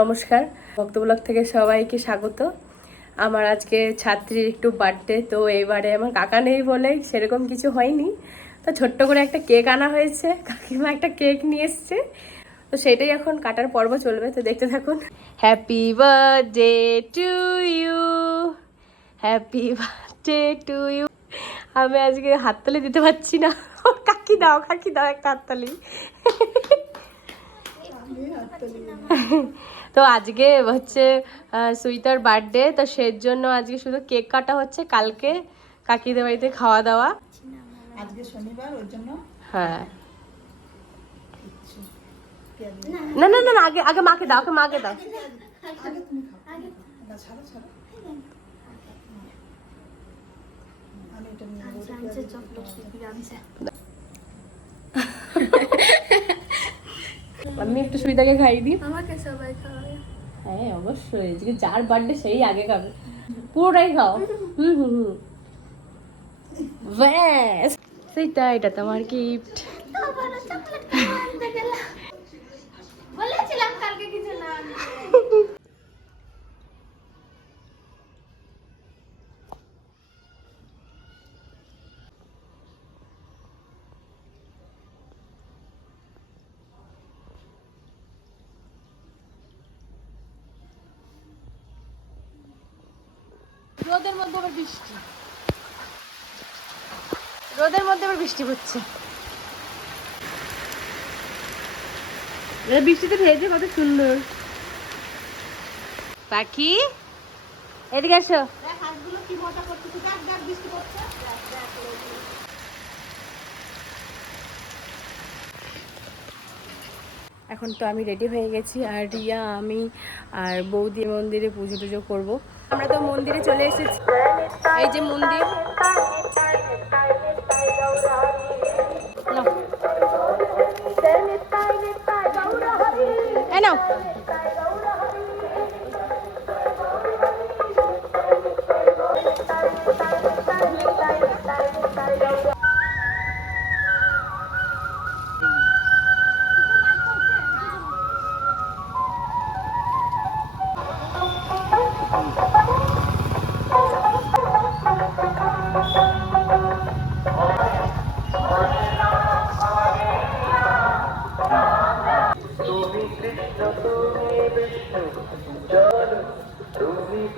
নমস্কার। ভক্তব্লগ থেকে সবাইকে স্বাগত। আমার আজকে ছাত্রীর একটু বার্থডে তো এইবারে আমার কাকা নেই বলে সেরকম কিছু হয়নি। তো ছোট্ট করে একটা কেক আনা হয়েছে, কাকিমা একটা কেক নিয়ে এসছে। তো সেটাই এখন কাটার পর্ব চলবে, তো দেখতে থাকুন। Happy birthday to you happy birthday to you আমি আজকে হাততালি দিতে পারছি না। কাকি দাও কাকি দাও একটা হাততালি। তো আজকে হচ্ছে সুইতার বার্থডে তো সেই জন্য আজকে শুধু কেক কাটা হচ্ছে কালকে কাকিদের বাড়িতে খাওয়া দাওয়া। আজকে শনিবার ওর জন্য? হ্যাঁ। না না না না, আগে আগে মাকে দাও আগে মাকে দাও। আগে তুমি খাও। না ছাড়ো ছাড়ো। আমি এটা নিয়ে নেব, আমি একটু সুবিধাকে খাইয়ে দিই। আমাকে সবাই খাওয়াবে। হ্যাঁ অবশ্যই। যে যার বার্থডে সেই আগে খাবে। পুরোটাই খাও। হুম হুম হুম। ব্যাস। সেইটা এটা তোমার গিফট বলেছিলাম কালকে কিছু না রোদের মধ্যে আবার বৃষ্টি। রোদের মধ্যে আবার বৃষ্টি পড়ছে বৃষ্টিতে ভেজে কত সুন্দর। পাখি এদিকে আসো। হাতগুলো কি করতেছে। বৃষ্টি পড়ছে। এখন তো আমি রেডি হয়ে গেছি আর রিয়া, আমি আর বৌদি মন্দিরে পুজো টুজো করব। আমরা তো মন্দিরে চলে এসেছি। এই যে মন্দির। নাও।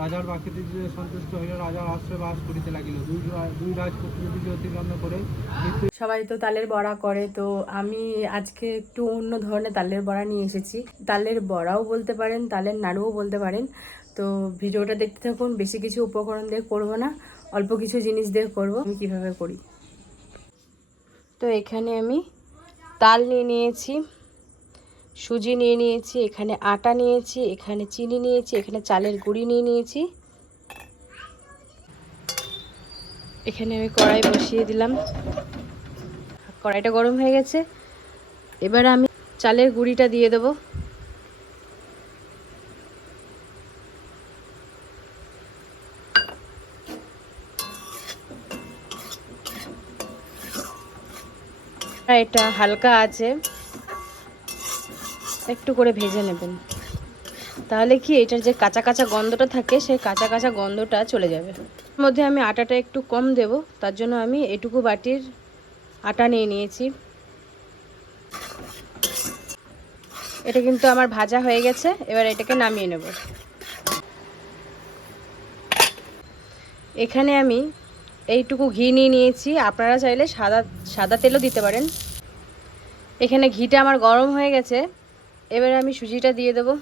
রাজার বাক্যতে যে সন্তুষ্ট হইল, রাজার আশ্রয় বাস করিতে লাগিল। দুই দুই রাজপুত্র দুটি অতিক্রম করে সবাই তো তালের বড়া করে, তো আমি আজকে একটু অন্য ধরনের তালের বড়া নিয়ে এসেছি। তালের বড়াও বলতে পারেন, তালের নাড়ুও বলতে পারেন। তো ভিডিওটা দেখতে থাকুন, বেশি কিছু উপকরণ দিয়ে করব না, অল্প কিছু জিনিস দিয়ে করব। আমি কীভাবে করি? তো এখানে আমি তাল নিয়ে নিয়েছি। সুজি নিয়ে নিয়েছি, এখানে আটা নিয়েছি, এখানে চিনি নিয়েছি, এখানে চালের গুঁড়ি নিয়ে নিয়েছি। এখানে আমি কড়াই বসিয়ে দিলাম। কড়াইটা গরম হয়ে গেছে। এবার আমি চালের গুঁড়িটা দিয়ে দেবো। এটা হালকা আছে। একটু করে ভেজে নেবেন। তাহলে কি এটার যে কাঁচা কাঁচা গন্ধটা থাকে, সেই কাঁচা কাঁচা গন্ধটা চলে যাবে। মধ্যে আমি আটাটা একটু কম দেব, তার জন্য আমি এটুকু বাটির আটা নিয়ে নিয়েছি। এটা কিন্তু আমার ভাজা হয়ে গেছে, এবার এটাকে নামিয়ে নেব। এখানে আমি এইটুকু ঘি নিয়ে নিয়েছি। আপনারা চাইলে সাদা সাদা তেলও দিতে পারেন। এখানে ঘিটা আমার গরম হয়ে গেছে। এবার আমি সুজিটা দিয়ে দেবো।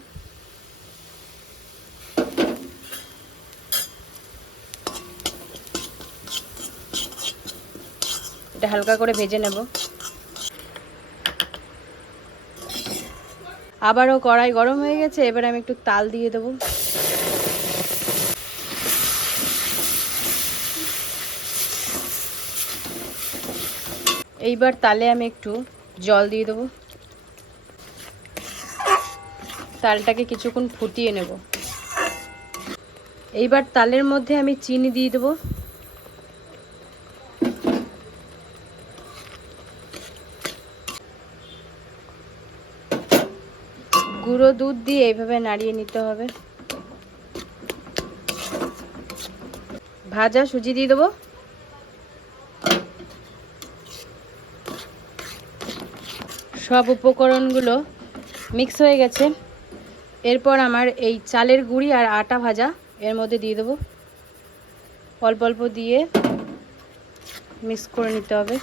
এটা হালকা করে ভেজে নেব। আবারও কড়াই গরম হয়ে গেছে, এবার আমি একটু তাল দিয়ে দেবো। এইবার তালে আমি একটু জল দিয়ে দেবো। তালটাকে কিছুক্ষণ ফুটিয়ে নেব। এইবার তালের মধ্যে আমি চিনি দিয়ে দেবো। গুঁড়ো দুধ দিয়ে এইভাবে নাড়িয়ে নিতে হবে। ভাজা সুজি দিয়ে দেবো। সব উপকরণগুলো মিক্স হয়ে গেছে। এরপর আমার এই চালের গুঁড়ি আর আটা ভাজা এর মধ্যে দিয়ে দেবো। অল্প অল্প দিয়ে মিক্স করে নিতে হবে।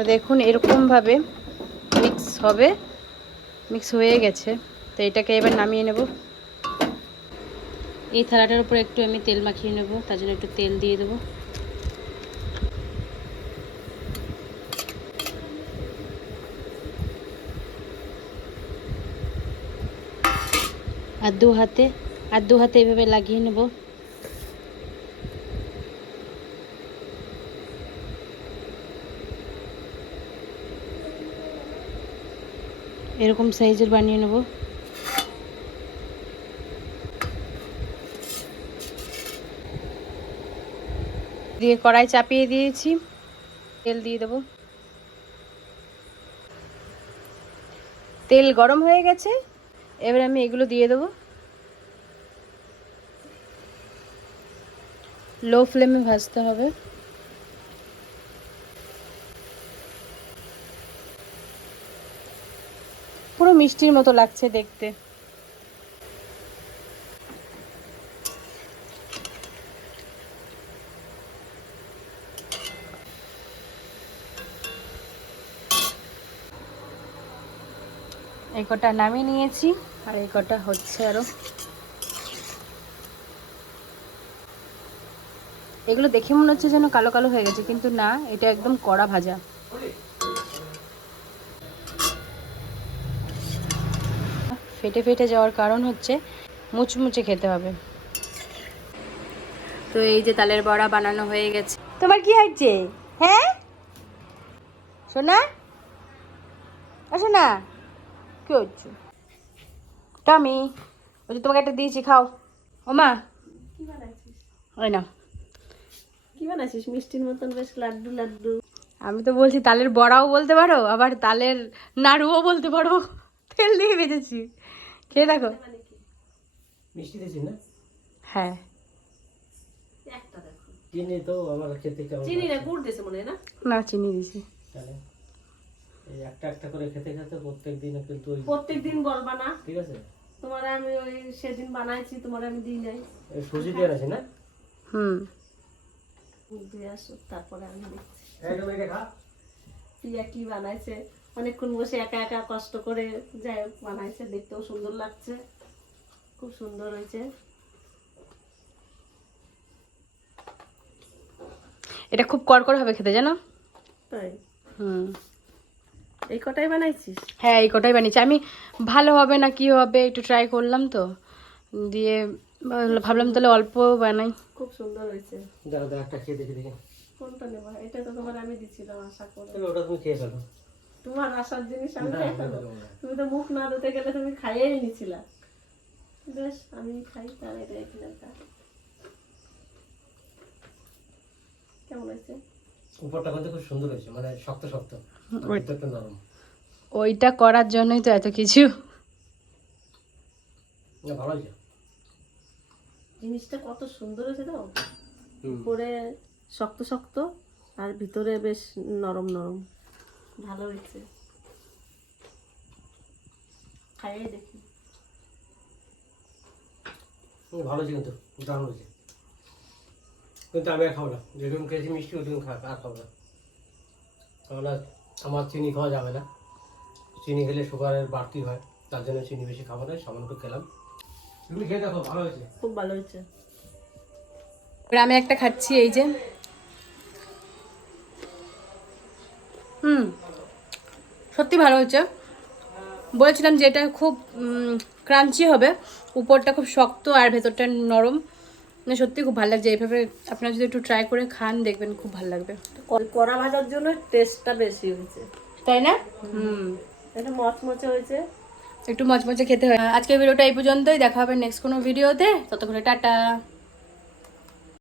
তো দেখুন, এরকমভাবে মিক্স হবে। মিক্স হয়ে গেছে। তো এটাকে এবার নামিয়ে নেব। এই থালাটার উপর একটু আমি তেল মাখিয়ে নেব, তার জন্য একটু তেল দিয়ে দেবো। আর দু হাতে, আর দু হাতে এভাবে লাগিয়ে নেব। এরকম সাইজের বানিয়ে নেব। দিয়ে কড়াই চাপিয়ে দিয়েছি। তেল দিয়ে দেবো। তেল গরম হয়ে গেছে, এবার আমি এগুলো দিয়ে দেবো। লো ফ্লেমে ভাজতে হবে। মিষ্টির মতো লাগছে দেখতে। এই কটা নামিয়ে নিয়েছি, আর এই কটা হচ্ছে আরও। এগুলো দেখে মনে হচ্ছে যেন কালো কালো হয়ে গেছে, কিন্তু না, এটা একদম কড়া ভাজা। ফেটে ফেটে যাওয়ার কারণ হচ্ছে মুচমুচে খেতে হবে। তো এই যে তালের বড়া বানানো হয়ে গেছে। তোমার কি হয়েছে? হ্যাঁ? সোনা? না কি হচ্ছে? টমি ওই যে তোমাকে একটা দিয়েছি খাও। ও মা কি বানাইছিস ওই না কি বানাইছিস মিষ্টির মতন বেশ লাড্ডু লাড্ডু। আমি তো বলছি তালের বড়াও বলতে পারো আবার তালের নাড়ুও বলতে পারো। তেল দিয়ে ভেজেছি। খেয়ে দেখো। মিষ্টি দিয়েছি না? হ্যাঁ। একটা দেখো। চিনি তো আমার খেতে কেমন চিনি না গুড় দিয়েছে মনে হয় না? না চিনি দিছি তাহলে এই একটা একটা করে খেতে খেতে প্রত্যেক দিন কিন্তু ওই প্রত্যেক দিন বলবা না। ঠিক আছে? তোমার আমি ওই সেদিন বানাইছি তোমার আমি দিই নাই। এই সুজি দিয়ে আছে না? হুম। দিয়ে আসো তারপরে আমি দেখছি। একদম এটা খা। প্রিয়া কি বানাইছে? অনেকক্ষণ বসে একা একা কষ্ট করে যাই বানাইছে দেখতেও সুন্দর লাগছে। খুব সুন্দর হয়েছে। এটা খুব কড়কড় হবে খেতে জানো? তাই? হুম। এই কটাই বানাইছিস? হ্যাঁ এই কটাই বানিয়েছি। আমি ভালো হবে না কি হবে একটু ট্রাই করলাম তো। দিয়ে ভাবলাম- তাহলে অল্প বানাই। খুব সুন্দর হয়েছে। দাঁড়া দাঁড়া একটা খেয়ে দেখি দেখি। কোনটা নেবা? এটা তো তোমার আমি দিছিলাম আশা করে। ওটা তুমি খেয়ে ফেলো। তোমার আসার জিনিস আমি খাই ফেলো। তুমি তো মুখ না ধুতে গেলে তুমি খাইয়েই নিছিলা। বেশ আমি খাই তার এটা এখানে কেমন হয়েছে? উপরটা কিন্তু খুব সুন্দর হয়েছে মানে শক্ত শক্ত ভিতরটা নরম। ওইটা করার জন্যই তো এত কিছু। না ভালো হয়েছে। জিনিসটা কত সুন্দর হয়েছে তো। উপরে শক্ত শক্ত আর ভিতরে বেশ নরম নরম। ভালো হয়েছে। খাইয়ে দেখি। ভালো হয়েছে কিন্তু দারুণ হয়েছে। কিন্তু আমি আর খাব না। যেরকম খেয়েছি মিষ্টি ওরকম খা আর খাব না। কেননা আমার চিনি খাওয়া যাবে না। চিনি খেলে সুগারের বাড়তি হয় তার জন্য চিনি বেশি খাব না সামান্য একটু খেলাম। তুমি খেয়ে দেখো ভালো হয়েছে। খুব ভালো হয়েছে। এবার আমি একটা খাচ্ছি এই যে। হুম। সত্যি ভালো হয়েছে। বলেছিলাম যে এটা খুব ক্রাঞ্চি হবে। উপরটা খুব শক্ত আর ভেতরটা নরম। মানে সত্যি খুব ভালো লাগছে। এইভাবে আপনারা যদি একটু ট্রাই করে খান দেখবেন খুব ভালো লাগবে। কড়া ভাজার জন্য টেস্টটা বেশি হয়েছে। তাই না? হুম। এটা মচমচে হয়েছে। একটু মচমচে খেতে হয়। আজকের ভিডিওটা এই পর্যন্তই। দেখা হবে নেক্সট কোনো ভিডিওতে। ততক্ষণে টাটা।